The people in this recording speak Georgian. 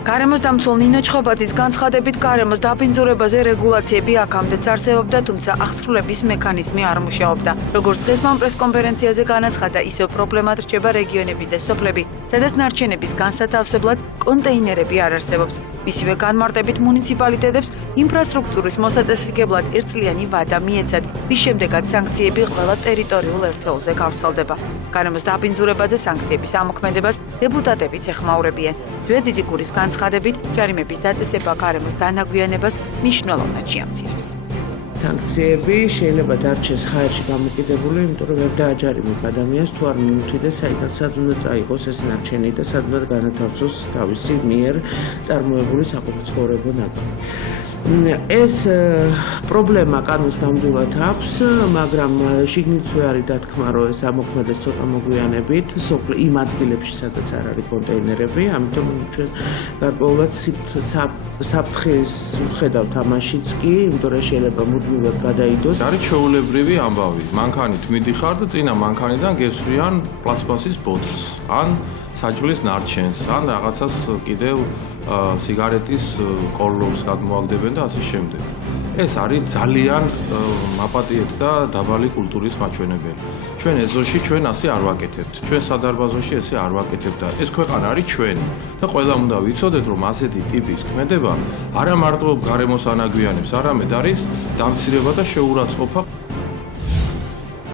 გარემოს დამცველ ნინო ჩხობაძის განცხადებით გარემოს დაბინძურებაზე რეგულაციები აქამდეც არსებობდა, თუმცა აღსრულების მექანიზმი არ მუშაობდა. როგორც დღეს მან პრესკონფერენციაზე განაცხადა, ისევ პრობლემად რჩება რეგიონები და სოფლები, სადაც ნარჩენების განსათავსებლად კონტეინერები არ არსებობს. მისივე განმარტებით მუნიციპალიტეტებს ინფრასტრუქტურის მოსაწესრიგებლად ერთწლიანი ვადა მიეცათ, რის შემდეგაც სანქციები ყველა ტერიტორიულ ერთეულზე გავრცელდება. გარემოს დაბინძურებაზე სანქციების ამოქმედებას დეპუტატებიც ეხმაურებიან. ზვია ძიძიგურის განცხადებით, ჯარიმების დაწესება გარემოს დანაგვიანებას მნიშვნელოვნად შეამცირებს. სანქციები შეიძლება დარჩეს ხაერში გამოკიდებული, იმიტომ რომ ვერ დააჯარიმებ ადამიანს თუ არ მიუთვიდეს საერთოდ უნდა წაიღოს ეს ნარჩენი და სად უნდა განათავსოს თავისი მიერ წარმოებული საყოფაცხოვრებო ნაგები. ეს პრობლემა კანონს ნამდვილად აქვს, მაგრამ შიგნითვე არის დათქმა, რომ ეს ამოქმედებს ცოტა მოგვიანებით, იმ ადგილებში, სადაც არ არის კონტეინერები, ამიტომ ჩვენ გარკვეულად საფრთხეს ვხედავთ ამაშიც კი, იმიტომ რომ შეიძლება მუდმივად გადაიდოს. არის ჩვეულებრივი ამბავი. მანქანით მიდიხარ და წინა მანქანიდან გესვრიან პლასტმასის ბოთლს, ან საჭმლის ნარჩენს, ან რაღაცას კიდევ სიგარეტის კორლობს გადმოაგდებენ და ასე შემდეგ. ეს არის ძალიან მაპატიეთ და დაბალი კულტურის მაჩვენებელი. ჩვენ ეზოში ჩვენ ასე არ ვაკეთებთ. ჩვენ სადარბაზოში ესე არ ვაკეთებთ და ეს ქვეყანა არის ჩვენი და ყველა უნდა ვიცოდეთ, რომ ასეთი ტიპის ქმედება არა მარტო გარემოს ანაგვიანებს, არამედ არის დამცირება და შეურაცხყოფა